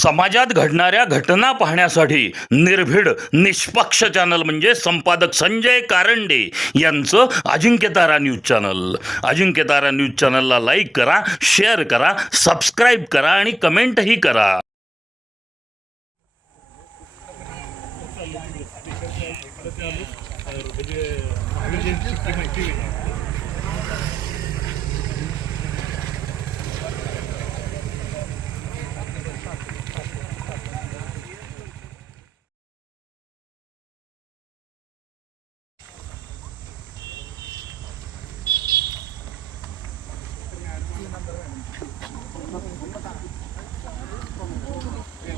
समाजात घडणाऱ्या घटना पाहण्यासाठी निर्भीड निष्पक्ष चॅनल म्हणजे संपादक संजय कारंडे यांचं Ajinkyatara news channel. Ajinkyatara news चॅनलला लाईक करा, शेअर करा, सबस्क्राईब करा आणि कमेंटही करा.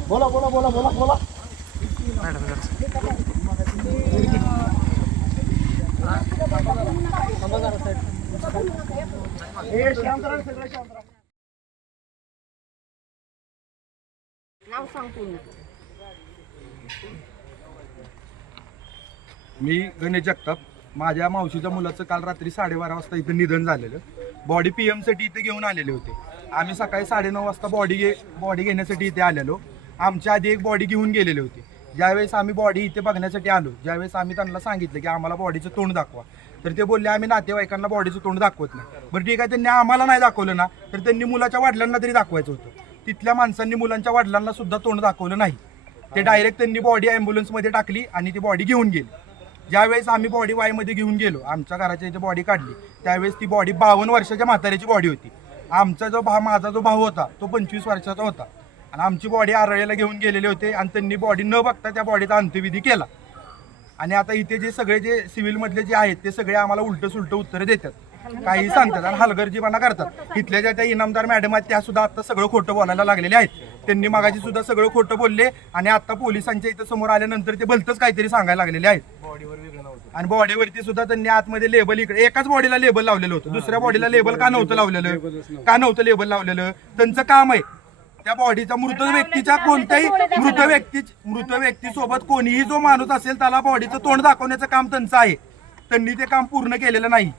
बोला बोला बोला बोला बोला मी गणेश जगताप. माझ्या मावशीच्या मुलाचं काल रात्री 12:30 वाजता इथं निधन झालेलं. बॉडी पीएमसाठी इथे घेऊन आलेले होते. आम्ही सकाळी 9:30 वाजता बॉडी घेण्यासाठी इथे आलेलो. आमच्या आधी एक बॉडी घेऊन गेलेले होते. ज्यावेळेस आम्ही बॉडी इथे बघण्यासाठी आलो, ज्यावेळेस आम्ही त्यांना सांगितलं की आम्हाला बॉडीचं तोंड दाखवा, तर ते बोलले आम्ही नातेवाईकांना बॉडीचं तोंड दाखवत नाही. बरं ठीक आहे, त्यांनी आम्हाला नाही दाखवलं ना, तर त्यांनी मुलाच्या वडिलांना तरी दाखवायचं होतं. तिथल्या माणसांनी मुलांच्या वडिलांना सुद्धा तोंड दाखवलं नाही. ते डायरेक्ट त्यांनी बॉडी ॲम्ब्युलन्समध्ये टाकली आणि ती बॉडी घेऊन गेली. ज्यावेळेस आम्ही बॉडी वायमध्ये घेऊन गेलो, आमच्या घराच्या इथे बॉडी काढली, त्यावेळेस ती बॉडी 52 वर्षाच्या म्हाताऱ्याची बॉडी होती. माझा जो भाऊ होता तो 25 वर्षाचा होता आणि आमची बॉडी आरळ्याला घेऊन गेलेले होते आणि त्यांनी बॉडी न बघता त्या बॉडीचा अंत्यविधी केला. आणि आता इथे जे सगळे जे सिव्हिलमधले जे आहेत ते सगळे आम्हाला उलट सुलट उत्तरं देतात, काही सांगतात आणि हलगर्जीपणा करतात. इथल्या ज्या त्या इनामदार मॅडम आहेत त्या सुद्धा आता सगळं खोटं बोलायला लागलेले आहेत. त्यांनी मागाशी सुद्धा सगळं खोटं बोलले आणि आता पोलिसांच्या इथं समोर आल्यानंतर ते भलतंच काहीतरी सांगायला लागलेले आहेत. आणि बॉडीवरती सुद्धा त्यांनी आतमध्ये लेबल, इकडे एकाच बॉडीला लेबल लावलेलं होतं, दुसऱ्या बॉडीला लेबल का नव्हतं लेबल लावलेलं. त्यांचं काम आहे त्या बॉडीचा मृत व्यक्तीच्या कोणत्याही मृत व्यक्तीसोबत कोणीही जो माणूस असेल त्याला बॉडीचं तोंड दाखवण्याचं काम त्यांचं आहे. त्यांनी ते काम पूर्ण केलेलं नाही.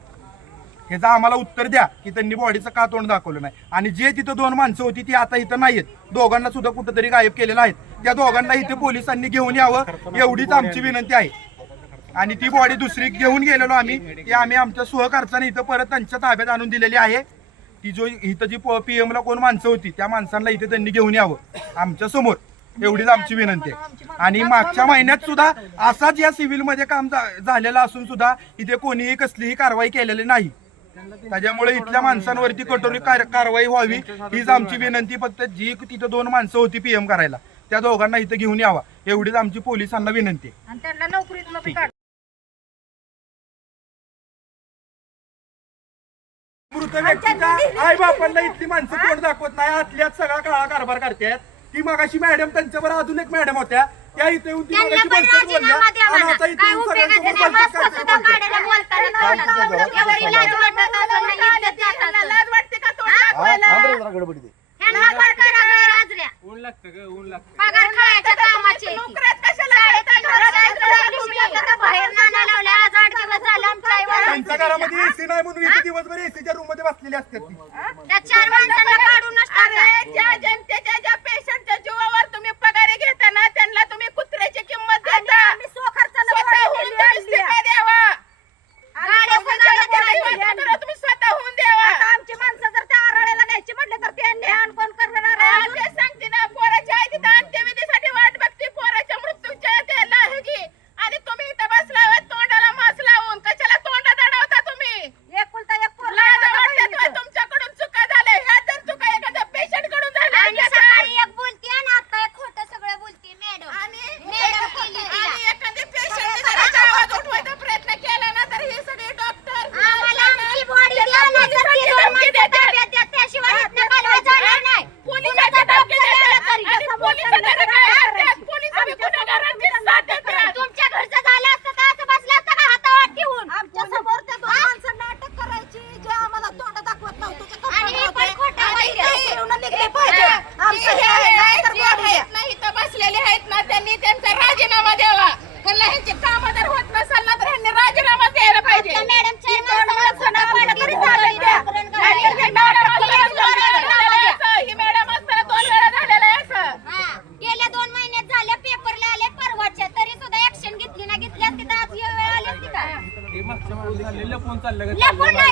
ह्याचं आम्हाला उत्तर द्या की त्यांनी बॉडीचं का तोंड दाखवलं नाही. आणि जे तिथं 2 माणसं होती ती आता इथं नाहीयेत. दोघांना सुद्धा कुठंतरी गायब केलेलं आहे. त्या दोघांना इथे पोलिसांनी घेऊन यावं एवढीच आमची विनंती आहे. आणि ती बॉडी दुसरी घेऊन गेलेलो आम्ही, ती आम्ही आमच्या सहखर्चाने इथं परत त्यांच्या ताब्यात आणून दिलेली आहे. ती जो इथं जी पीएमला कोण माणसं होती त्या माणसांना इथे त्यांनी घेऊन यावं आमच्या समोर, एवढीच आमची विनंती आहे. आणि मागच्या महिन्यात सुद्धा असाच या सिव्हिलमध्ये काम झालेलं असून सुद्धा इथे कोणीही कसलीही कारवाई केलेली नाही. त्याच्यामुळे इथल्या माणसांवरती कठोर कारवाई व्हावी हीच आमची विनंती. फक्त जी तिथं 2 माणसं होती पीएम करायला त्या दोघांना इथं घेऊन यावा एवढीच आमची पोलिसांना विनंती आहे. मृत व्यक्तीच्या आई बापांना इथली माणसं तोंड दाखवत नाही, आतल्यात सगळा काळा कारभार करतात. ती मगाशी मॅडम त्यांच्यावर अजून एक मॅडम होत्या त्या इथे येऊन ती मगाशी बोलतात बोलल्या आणि आता इथे येऊन सगळ्यांसमोर गडबडी त्यांच्या घरामध्ये एसी नाही म्हणून इथे दिवसभर एसीच्या रूम मध्ये बसलेली असतात. ज्या जनतेच्या ज्या पेशंटच्या जीवावर तुम्ही पगारी घेता ना त्यांना तुम्ही कुत्र्याची किंमत देता. तुम्ही स्वतःहून द्यावा. आमची माणसं जर त्या आरळ्याला न्यायची म्हटलं तर ते न्याय कोण करणार? ते सांगते ना, पोराच्या आई तिथं अंत्यविधीसाठी वाट बघते, पोराच्या मृत्यूच्या ते लाहगी आणि तुम्ही इथं बसला तोंडाला मास्क लावून. कशाला तोंडात अडवता तुम्ही? एकुलता एक पोर लाज वाटते तुमच्याकडून लपवून चाललं का? लपून नाही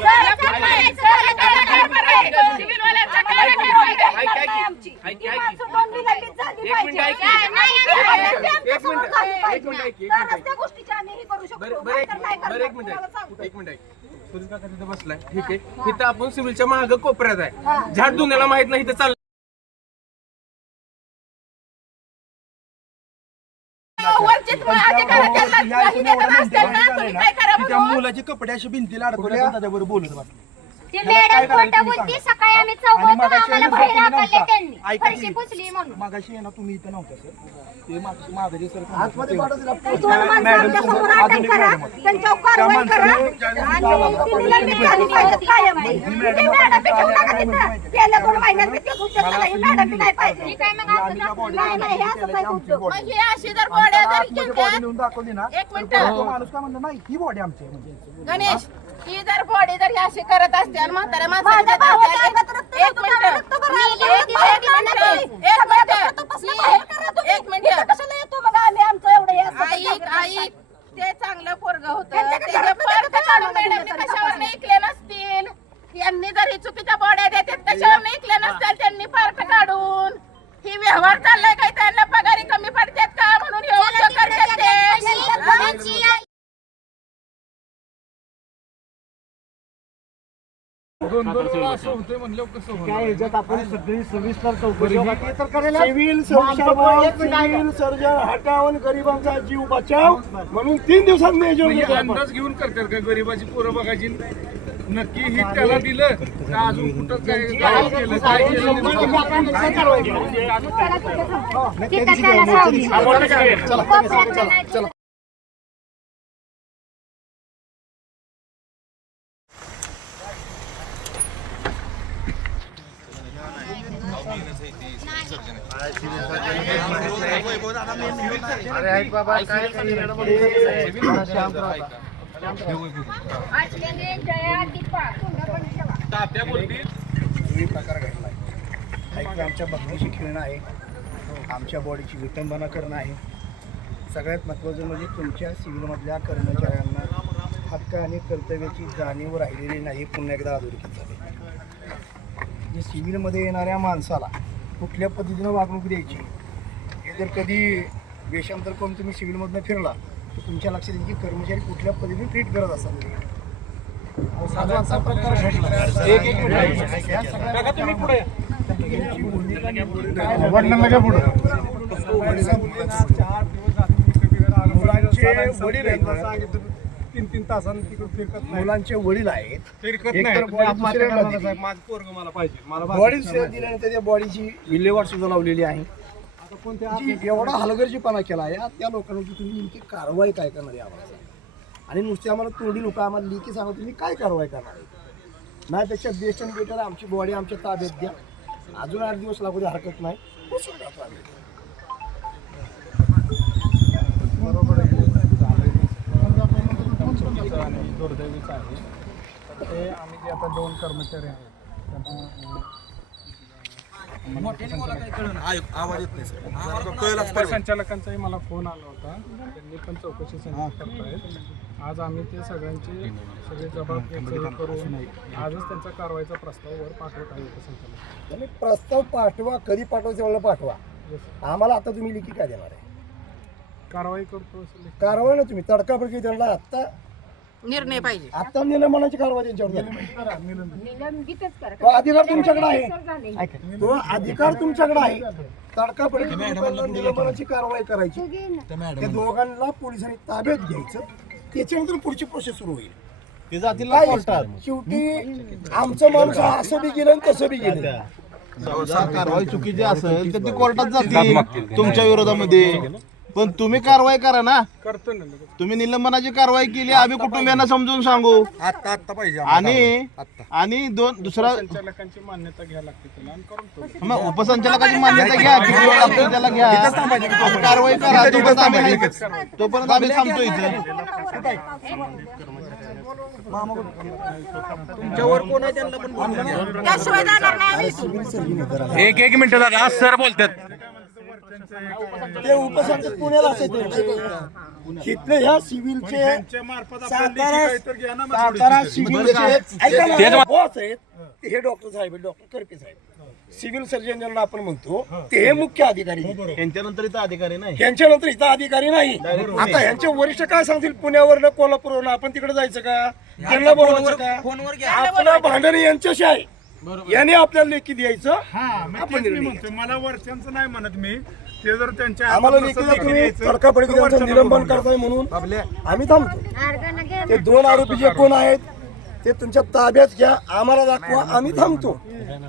सिव्हिलवाल्यांचा काय करायचं? आमची ती माणसं दोन निलंबित झाली पाहिजे. एक मिनिट तरच त्या गोष्टीची आम्ही हे करू शकतो. बरं एक नाहीतर नाही करणार. मिनिट तुम्हाला सांगतो. एक मिनिट पोलीस काका तिथं बसलाय ठीक आहे. इथं आपण सिव्हिलच्या मागं कोपऱ्यात आहे. झाड दुन्याला माहित नाही इथं चाललं. वंचित अधिकाऱ्यांना त्यांना ही देत असतील ना, तुम्ही काय करा त्या म्हणून? मुलाची कपडे अशी भिंतीला अडकवले त्याच्याबरोबर बोलत बसले. ती मॅडम खोटं बोलती. सकाळी आम्ही चौघं होतो, आम्हाला बाहेर हाकलले त्यांनी. ऐका फरशी की. पुसली म्हणून. मागाशी आहे ना तुम्ही इथं नव्हता सर, ते माधुरी सर दोन माणसं आमच्या समोर अटक करा, त्यांच्यावर कारवाई करा आणि ती निलंबित झाली पाहिजे कायम आहे. ती मॅडम बी ठेवू नका तिथं. गेल्या 2 महिन्यात बी तेच उद्योग झाला. ही मॅडम बी नाही पाहिजे. ही काय मग असं नाही, नाही, हे असंच आहे उद्योग. मग ही अशी जर बॉड्या जर बॉडी घेतात, नेऊन दाखवली ना, एक मिनिट. तर तो माणूस काय म्हणला नाही ही बॉडी आमची आहे म्हणजे. गणेश ही जर बॉडी जर ही अशी करत असते आणि म्हाताऱ्या माझ्या माणसाच्या भावाच्या देतात, अंगात रक्त एक नव्हतं, मिनिट रक्त भरायला एक गेलं, ती बाहेर गेली मिनिट नाही. एक सगळं मिनिट रक्त तपासलं, बाहेर करा तुम्ही. एक मिनिट इथं कशाला येतो मग आम्ही आमचं एवढं हे असं ऐक ऐक ते चांगलं पोरग होतं त्यांच्याकडे त्याचे रक्त पार्ट नव्हतं, काढून आम्हाला मॅडमने दिलं कशावर तरी ऐकले नसतील. यांनी जर ही चुकीच्या बॉड्या देतात कशावर ऐकले नसतील त्यांनी पार्ट काढून. ही व्यवहार चाललाय काय, त्यांना पगारी कमी पडतात का म्हणून हे उद्योग करतात ते. सिव्हिल सर्जन हटावून गरिबांचा जीव बचाव म्हणून 3 दिवसात नियोजन केलं आपण. अंदाज घेऊन करतात का गरीबाची पोरं बघायची नक्की ही त्याला दिलं का अजून कुठं काय केलं काय केलं प्रकार घडलाय. एक आमच्या बघण्याची खेळणं आहे, आमच्या बॉडीची विटंबना करणं आहे. सगळ्यात महत्त्वाचं म्हणजे तुमच्या सिव्हिलमधल्या कर्मचाऱ्यांना हक्क आणि कर्तव्याची जाणीव राहिलेली नाही. पुन्हा एकदा अधोरेखित झाले. जे सिव्हिलमध्ये येणाऱ्या माणसाला कुठल्या पद्धतीनं वागणूक द्यायची हे जर कधी वेषांतर करून तुम्ही सिव्हिलमधनं फिरला तर तुमच्या लक्षात येईल की कर्मचारी कुठल्या पद्धतीने ट्रीट करत असतात. असा प्रकार घडला. मुलांचे वडील आहेत, 3 तासांनी तिकडे फिरकत नाही. मुलांचे वडील आहेत. फिरकत एकतर नाही. body दुसऱ्याला दिली. माझं पोरगं मला पाहिजे. मला बॉडी दिल्यानंतर त्या बॉडीची विल्हेवाट सुद्धा लावलेली आहे. जी एवढा हलगर्जीपणा केला आहे त्या लोकांवरती तुम्ही नेमकी कारवाई काय करणार आहे आम्हाला, आणि नुसते आम्हाला तोंडी लोक आम्हाला लेखी सांगा तुम्ही काय कारवाई करणार आहे. नाही त्याच्या बेस्ट अँड बेटर आमची बॉडी आमच्या ताब्यात द्या. अजून 8 दिवस लागू द्या, हरकत नाही. आणि दुर्दैवीच आहे ते आम्ही जे आता 2 कर्मचारी आहेत त्यांना संचालकांचाही मला फोन आला होता. त्यांनी पण चौकशी करतायत. आज आम्ही ते सगळे जबाबदारी करून आजच त्यांचा कारवाईचा प्रस्ताव वर पाठवत आहे उपसंचालक. तुम्ही प्रस्ताव पाठवा, कधी पाठवायचं मला पाठवा. आम्हाला आता तुम्ही लेखी काय देणार आहे? कारवाई करतो कारवाई ना तुम्ही तडकाफडकी देणार. आत्ता निर्णय पाहिजे. आता निलंबनाची कारवाई त्यांच्यावर निलंबितच करा. तो अधिकार तुमच्याकडे आहे. तो अधिकार तुमच्याकडे आहे. तडकाफडकी निलंबनाची कारवाई करायची. त्या दोघांना पोलिसांनी ताब्यात घ्यायचं. त्याच्यानंतर पुढची प्रोसेस सुरू होईल. शेवटी आमचं माणूस असं बी गेलं आणि तसं बी गेलं. कारवाई चुकीची असेल तर ती कोर्टात जातील तुमच्या विरोधामध्ये. पण तुम्ही कारवाई करा ना. करतो ना. तुम्ही निलंबनाची कारवाई केली, आम्ही कुटुंबियांना समजून सांगू. आत्ता पाहिजे आणि दुसरा संचालकांची मान्यता घ्यायला लागते त्याला आणि करून तो. मग उपसंचालकाची मान्यता घ्या, किती वेळ लागतो त्याला घ्या, आणि कारवाई करा. तोपर्यंत आम्ही थांबतो इथं. तुमच्यावर कोण आहे त्यांना पण बोलू द्या. त्याशिवाय जाणार नाही आम्ही इथून. एक मिनिट दादा, सर बोलतात. ते उपसंचालक पुण्याला असते त्यांचे. इथले ह्या सिव्हिलचे सातारा सिव्हिलचे ऐका ना, बॉस आहेत ते हे डॉक्टर साहेब आहेत, डॉक्टर करपे साहेब. सिव्हिल सर्जन ज्यांना आपण म्हणतो ते हे मुख्य अधिकारी आहेत. यांच्यानंतर इथं अधिकारी नाही. यांच्यानंतर इथं अधिकारी नाही. आता यांचे वरिष्ठ काय सांगतील, पुण्यावरनं कोल्हापूरवरनं आपण तिकडे जायचं का, त्यांना बोलवायचं का? आपलं भांडण यांच्याशी आहे. याने आपल्याला लेखी द्यायचं, आपण निर्णय घ्यायचा. मला वर्षांचं नाही म्हणत मी, ते जर त्यांच्या आम्हाला लेखी द्या, तुम्ही तडकाफडकी त्यांचं निलंबन करताय म्हणून आम्ही थांबतो. ते 2 आरोपी जे कोण आहेत ते तुमच्या ताब्यात घ्या, आम्हाला दाखवा, आम्ही थांबतो.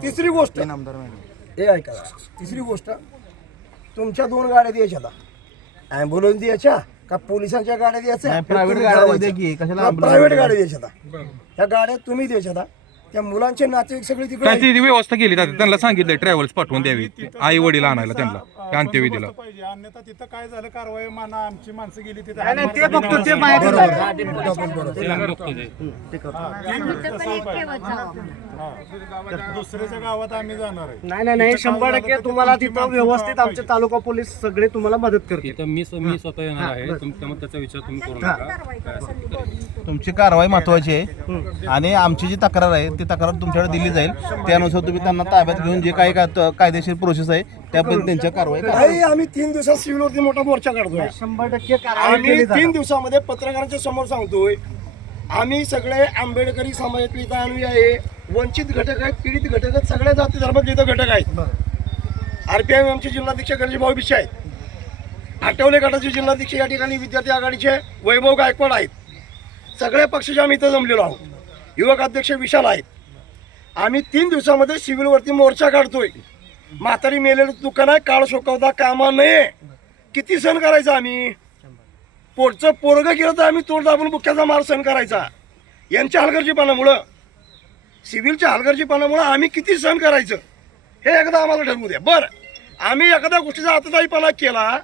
तिसरी गोष्ट हे ऐका, तिसरी गोष्ट तुमच्या 2 गाड्या द्यायच्या, आता ॲम्ब्युलन्स द्यायच्या का पोलिसांच्या गाड्या द्यायच्या, प्रायव्हेट गाड्या द्या की, कशाला प्रायव्हेट गाड्या द्यायच्या. त्या गाड्या तुम्ही द्यायच्या. त्या मुलांचे नातेवाईक सगळे तिकडे काय ती व्यवस्था केली जाते, त्यांना सांगितलं ट्रॅव्हल्स पाठवून द्यावी आई वडील आणायला त्यांना अंत्यविधीला. पाहिजे, अन्यथा तिथं काय झालं कारवाई माना, आमची माणसं गेली तिथे. ते बघतो, ते माहिती दुसऱ्याच्या गावात आम्ही जाणार आहे. नाही 100% तुम्हाला तिथं व्यवस्थित आमचे तालुका पोलीस सगळे तुम्हाला मदत करतील. मी स्वतः येणार आहे, त्यामुळे त्याचा विचार तुम्ही करू नका. तुमची कारवाई महत्वाची आहे आणि आमची जी तक्रार आहे ती तक्रार तुमच्याकडे दिली जाईल. त्यानुसार तुम्ही त्यांना ताब्यात घेऊन जे काही कायदेशीर प्रोसेस आहे त्यापर्यंत त्यांच्या कारवाई करा. आम्ही 3 दिवसात सिव्हिलवरती मोठा मोर्चा काढतोय. 100% आम्ही 3 दिवसामध्ये पत्रकारांच्या समोर सांगतोय, आम्ही सगळे आंबेडकरी समाजातले इथं अनुयायी आहे, वंचित घटक आहेत, पीडित घटक आहेत, सगळ्या जाती धर्मातले इथं घटक आहेत. RPI आमचे जिल्हाध्यक्ष गणजीभाऊ बिशे आहेत. आठवले गटाचे जिल्हाध्यक्ष या ठिकाणी विद्यार्थी आघाडीचे वैभव गायकवाड आहेत. सगळ्या पक्षाचे आम्ही इथं जमलेलो आहोत. युवक अध्यक्ष विशाल आहेत. आम्ही 3 दिवसामध्ये सिव्हिलवरती मोर्चा काढतोय. म्हातारी मेलेलं दुकान आहे, काळ शोकावता कामा नये. किती सण करायचा आम्ही? पोटचं पोरगं गेलं तर आम्ही तोंड दाबून बुक्क्याचा मार सहन करायचा. यांच्या हलगर्जीपणामुळं, सिव्हिलच्या हलगर्जीपणामुळं आम्ही किती सहन करायचं हे एकदा आम्हाला ठरवू द्या. बरं, आम्ही एखाद्या गोष्टीचा आतताईपणा केला,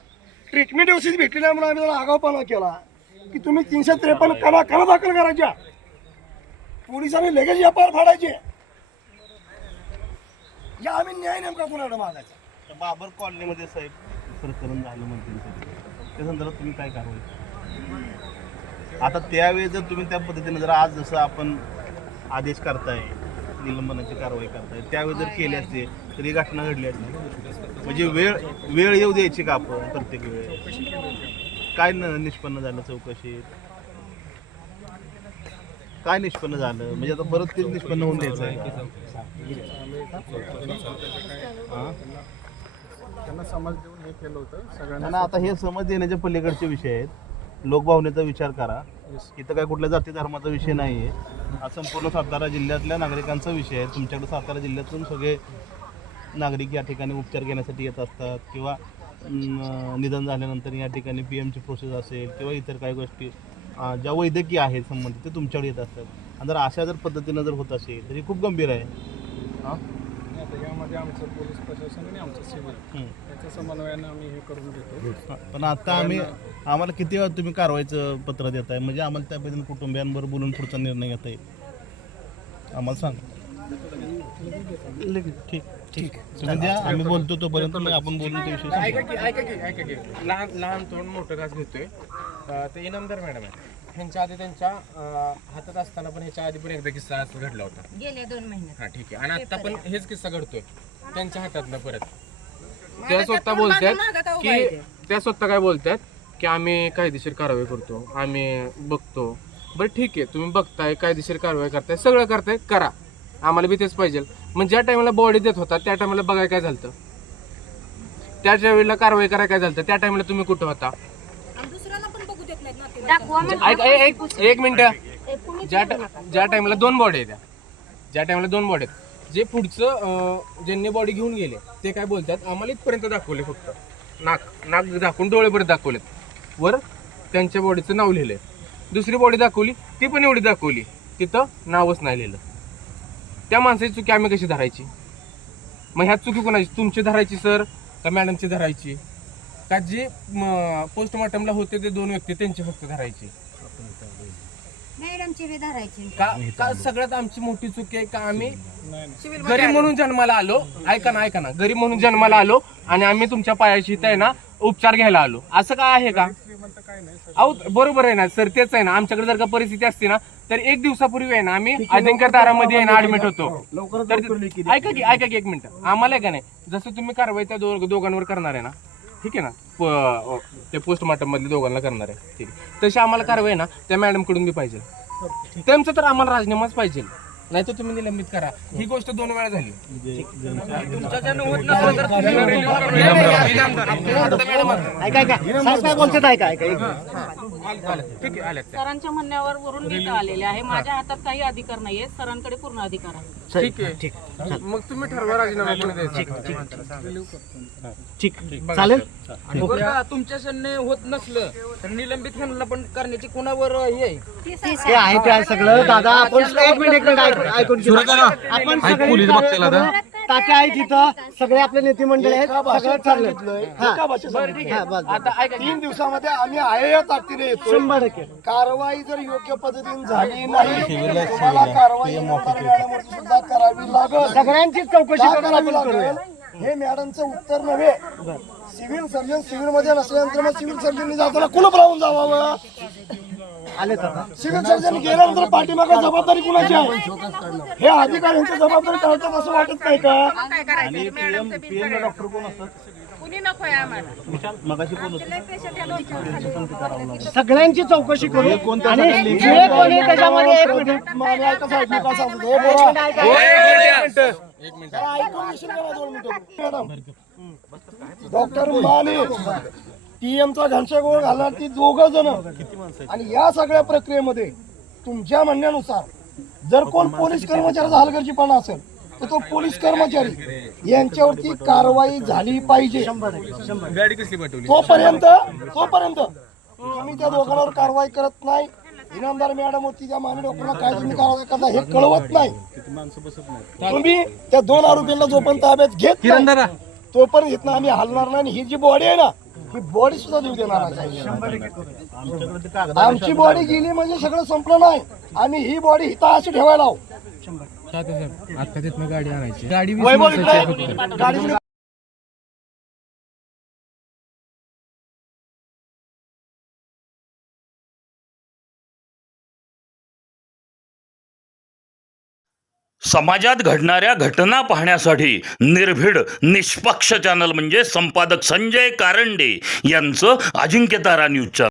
ट्रीटमेंट व्यवस्थित भेटली नाही म्हणून आम्ही त्याला आगाऊपणा केला की तुम्ही 353 कला दाखल करायच्या, पोलिसांनी लगेच FIR फाडायचे. या आम्ही न्याय नेमका कोणाकडे मागायचा? बाबर कॉलनीमध्ये साहेब प्रकरण झालं म्हणते, त्या संदर्भात तुम्ही काय कारवाई? आता त्यावेळेस जर तुम्ही त्या पद्धतीने जर आज जसं आपण आदेश करताय, निलंबनाची कारवाई करताय, त्यावेळेस जर केली असते तर ही घटना घडली असते. म्हणजे वेळ येऊ द्यायची का आपण प्रत्येक वेळ? काय निष्पन्न झालं चौकशीत? काय निष्पन्न झालं? म्हणजे आता परत ते निष्पन्न होऊन द्यायचं आहे. त्यांना समज देऊन हे केलं होतं सगळ्यांना. त्यांना आता हे समज देण्याच्या पलीकडचे विषय आहेत. लोकभावनेचा विचार करा. इथं काय कुठल्या जाती धर्माचा विषय नाही आहे. हा संपूर्ण सातारा जिल्ह्यातल्या नागरिकांचा विषय आहे. तुमच्याकडे सातारा जिल्ह्यातून सगळे नागरिक या ठिकाणी उपचार घेण्यासाठी येत असतात किंवा निधन झाल्यानंतर या ठिकाणी PMची प्रोसेस असेल किंवा इतर काही गोष्टी ज्या वैद्यकीय आहेत संबंधित ते तुमच्याकडे येत असतात. आणि जर अशा जर पद्धतीनं जर होत असेल तर हे खूप गंभीर आहे. यामध्ये आमचं पोलीस प्रशासन आणि आमचं सिव्हिल याच्या समन्वयानं आम्ही हे करून देतो. पण आता आम्हाला किती वेळा तुम्ही कारवाईचं पत्र देत आहे, म्हणजे आम्हाला त्या पद्धतीने कुटुंबियांबरोबर बोलून पुढचा निर्णय घेता येईल? आम्हाला सांगा. ठीक तुम्ही द्या, आम्ही बोलतो तोपर्यंत मग आपण बोलून त्या विषयी. ऐका की लहान तोंड मोठं घास घेतोय. ते इनामदार मॅडम आहे. ह्यांच्या आधी त्यांच्या हातात असताना पण ह्याच्या आधी पण एकदा किस्सा घडला होता गेल्या 2 महिन्यात. हा ठीक आहे. आणि आता पण हेच किस्सा घडतोय त्यांच्या हातातनं परत. त्या स्वतः काय बोलतात की आम्ही कायदेशीर कारवाई करतो, आम्ही बघतो. बरं ठीक आहे, तुम्ही बघताय, कायदेशीर कारवाई करताय, सगळं करताय, करा. आम्हाला बी तेच पाहिजे. मग ज्या टायमाला बॉडी देत होता त्या टायमाला बघायला काय झालं, त्याच्या वेळेला कारवाई करायला काय झालं, त्या टायमाला तुम्ही कुठं होता? एक मिनिट. ज्या टायमाला 2 बॉडी आहेत, ज्या टायमाला 2 बॉडी आहेत, जे पुढचं ज्यांनी बॉडी घेऊन गेले ते काय बोलतात, आम्हाला इथपर्यंत दाखवले, फक्त नाक दाखवून डोळेपर्यंत दाखवलेत, वर त्यांच्या बॉडीचं नाव लिहिलंय. दुसरी बॉडी दाखवली, ती पण एवढी दाखवली, तिथं नावच नाही लिहिलं. त्या माणसाची चुकी आम्ही कशी धरायची? मग ह्या चुकी कोणाची? तुमची धरायची सर का मॅडमची धरायची? का जे पोस्टमॉर्टमला होते ते 2 व्यक्ती त्यांची फक्त धरायची? मॅडमची बी धरायची का सगळ्यात आमची मोठी चूक आहे का आम्ही गरीब म्हणून जन्माला आलो. ऐका ना गरीब म्हणून जन्माला आलो आणि आम्ही तुमच्या पायाशी इथं आहे ना उपचार घ्यायला आलो. असं काय आहे का? अहो बरोबर आहे ना सर, तेच आहे ना. आमच्याकडे जर का परिस्थिती असती ना तर एक दिवसापूर्वी आहे ना आम्ही अजिंक्य तारामध्ये आहे ना ऍडमिट होतो. ऐका की एक मिनिट. आम्हाला आहे का नाही, जसं तुम्ही कारवाई त्या दोघांवर करणार आहे ना, ठीक आहे ना, ते पोस्टमार्टम मधले दोघांना करणार आहे, ठीक आहे, तशी आम्हाला कारवाई ना त्या मॅडम कडून बी पाहिजे. त्यांचं तर आम्हाला राजीनामाच पाहिजे, नाही तर तुम्ही निलंबित करा. ही गोष्ट 2 वेळा झाली. सरांच्या म्हणण्यावर वरून मी इथं आलेले आहे. माझ्या हातात काही अधिकार नाहीये, सरांकडे पूर्ण अधिकार आहे. ठीक आहे, मग तुम्ही ठरवा राजीनामा कोणी द्यायचा. चालेल. तुमच्या सन्ने होत नसलं तर निलंबित ह्यांना पण करण्याची कोणावर हे आहे? ते आहे ते आहे सगळं. दादा आपण एक मिनिट ऐकून घेऊ. आपण पोलीस बघतील आता. तात्या आहे तिथं, सगळे आपले नेते मंडळी आहेत, सगळं चाललंय. आता ऐका 3 दिवसामध्ये आम्ही आहे या ताकदीने येतो. 100% कारवाई जर योग्य पद्धतीने झाली नाही, तुम्हाला कारवाई मॅडमवरती सुद्धा करावी लागेल. सगळ्यांची चौकशी करावी लागेल. हे मॅडमचं उत्तर नव्हे. सिव्हिल सर्जन सिव्हिल मध्ये नसल्यानंतर मग सिव्हिल सर्जननी जाताना कुलप लावून जावावं. आले सिव्हिल सर्जन गेल्यानंतर पाठीमागे जबाबदारी कुणाची आहे? हे अधिकाऱ्यांची जबाबदारी कळतात असं वाटत नाही का? काय करायचं? मॅडमचं बी सगळं. डॉक्टर कोण असतात? कुणी नकोय आम्हाला. मगाशी कोण होतं? सगळ्यांची चौकशी करू आणि जे कोणी त्याच्यामध्ये एक मिनिट मला ऐका साहेब, मी काय सांगतो हे बोला. जरा ऐकून घेशील का 2 मिनिटं? मॅडम, डॉक्टर माने टीएमचा घनशागोळ घालणार ती 2 जण आणि या सगळ्या प्रक्रियेमध्ये तुमच्या म्हणण्यानुसार जर कोण पोलीस कर्मचाऱ्याचा हलगर्जीपणा असेल तर तो पोलीस कर्मचारी यांच्यावरती कारवाई झाली पाहिजे. गाडी कसली पाठवली? तोपर्यंत तुम्ही त्या दोघांवर कारवाई करत नाही. इनामदार मॅडम होती त्या माने डॉक्टरला काय तुम्ही कारवाई करता हे कळवत नाही. तुम्ही त्या 2 आरोपींना जोपर्यंत ताब्यात घेत नाही, तोपर्यंत घेत नाही आम्ही हलणार नाही. ही जी बॉडी आहे ना, ही बॉडी सुद्धा देऊ देणार नाही. आमची बॉडी गेली म्हणजे सगळं संपलं नाही. आम्ही ही बॉडी हिता अशी ठेवायला आहोत. आता तिथनं गाडी आणायची. गाडी वैभव इकडे गाडी समाजात घडणाऱ्या घटना पाहण्यासाठी निर्भीड निष्पक्ष चॅनल म्हणजे संपादक संजय कारंडे यांचं अजिंक्य तारा न्यूज चॅनल.